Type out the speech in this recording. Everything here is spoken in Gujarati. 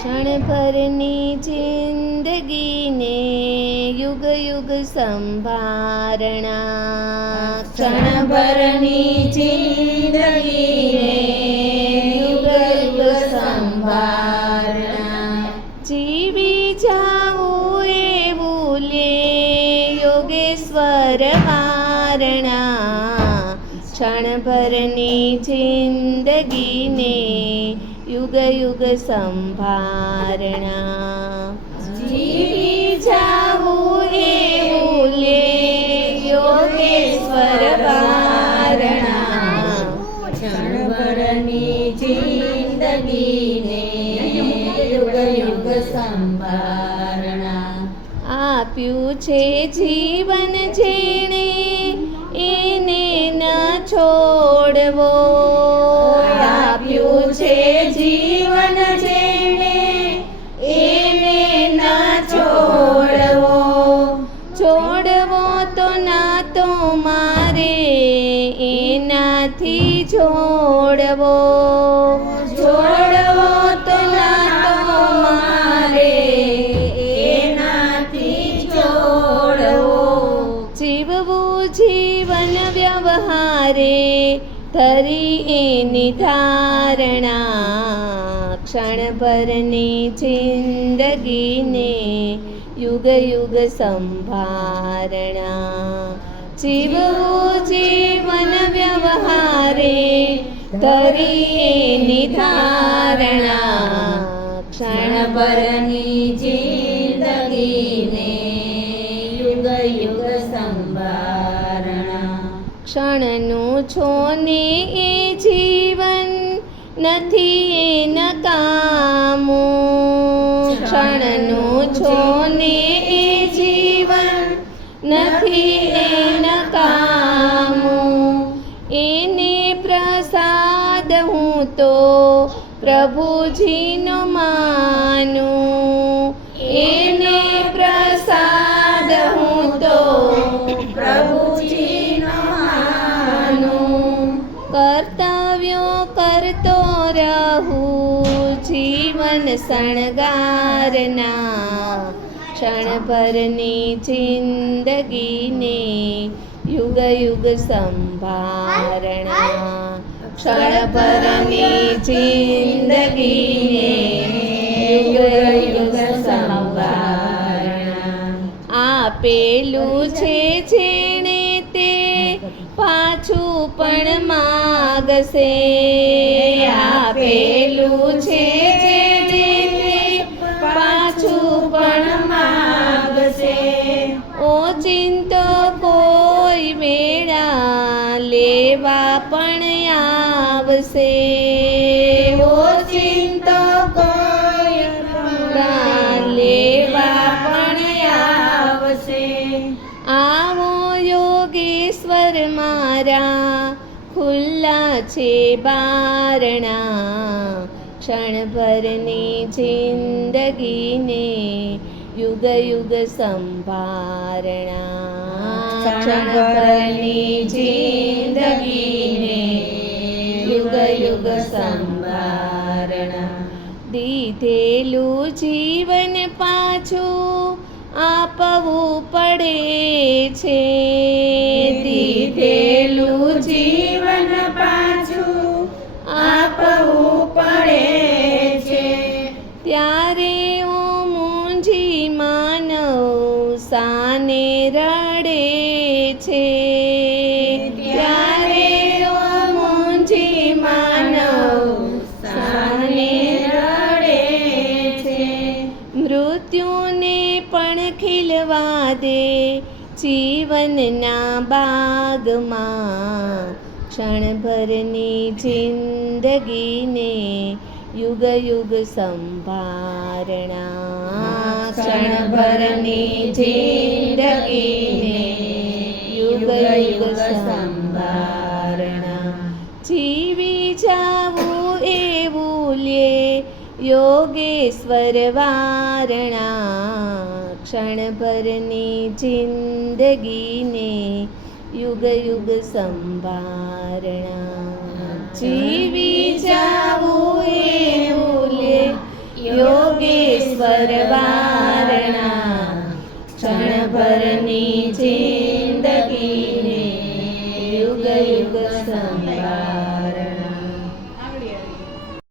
ક્ષણભરની જિંદગીને યુગ યુગ સંભારણા. ક્ષણભરની જિંદગીને યુગ યુગ સંભારણા. જીવી જાવું એવું લે યોગેશ્વર વારણા. ક્ષણભરની જિંદગીને યુગ યુગ સંભારણા. જીવી જાવું એવું લે યોગેશ્વર વારણા. ક્ષણભરની જિંદગીને યુગ યુગ સંભારણા. આપ્યું છે જીવન જેણે એને ન છોડવો. આપ્યું છે જીવન જેણે એને ન છોડવો. છોડવો તો ના તો મારે એનાથી જોડવો. છોડવો તો ના તો મારે એનાથી જોડવો. જીવવું જીવન વ્યવહારે ધરી એની ધારણા. ક્ષણભરની જિંદગીને યુગ યુગ સંભારણા. જીવવું જીવન વ્યવહારે ધરી એની ધારણા. ક્ષણભરની જિંદગીને યુગ યુગ સંભારણા. ક્ષણનું છો ને એ જીવન નથી એ નકામું. ક્ષણનું છો ને એ જીવન નથી એ નકામું. એને પ્રસાદ હું તો પ્રભુજીનો માનું. એને પ્રસાદ હું તો પ્રભુજીનો માનું. કર્તવ્યો કરતો રહું જીવન શણગારના. ક્ષણભરની જિંદગીને યુગ યુગ સંભારણા. ક્ષણભરની જિંદગીને યુગ યુગ સંભારણા. આપેલું છે જેણે તે પાછું પણ માગશે. આપેલું છે જેણે તે પાછું પણ માગશે. ઓચિંતો કોઈ વેળા લેવા પણ આવશે. ઓચિંતો કોઈ વેળા લેવા પણ આવશે. આવો યોગેશ્વર મારા ખુલ્લા છે બારણા. ક્ષણભરની જિંદગીને યુગ યુગ સંભારણા. ક્ષણભરની જિંદગીને યુગ યુગ સંભારણા. દીધેલું જીવન પાછું આપવું પડે છે. દીધેલું જીવન પાછું આપવું પડે છે. ત્યારે ઓ મૂંઝી માનવ સાને રડે છે. ત્યારે ઓ મૂંઝી માનવ સાને રડે છે. મૃત્યુને પણ ખીલવા દે જીવનના બાગમાં. ક્ષણભરની જિંદગીને યુગ યુગ સંભારણા. ક્ષણભરની જિંદગીને યુગ યુગ સંભારણા. જીવી જાવું એવું લે યોગેશ્વર વારણા. ક્ષણભરની જિંદગીને યુગ યુગ સંભારણા. જીવી જાવું એવું લે યોગ પરવારણા ક્ષણભરની જિંદગીને યુગ યુગ સમ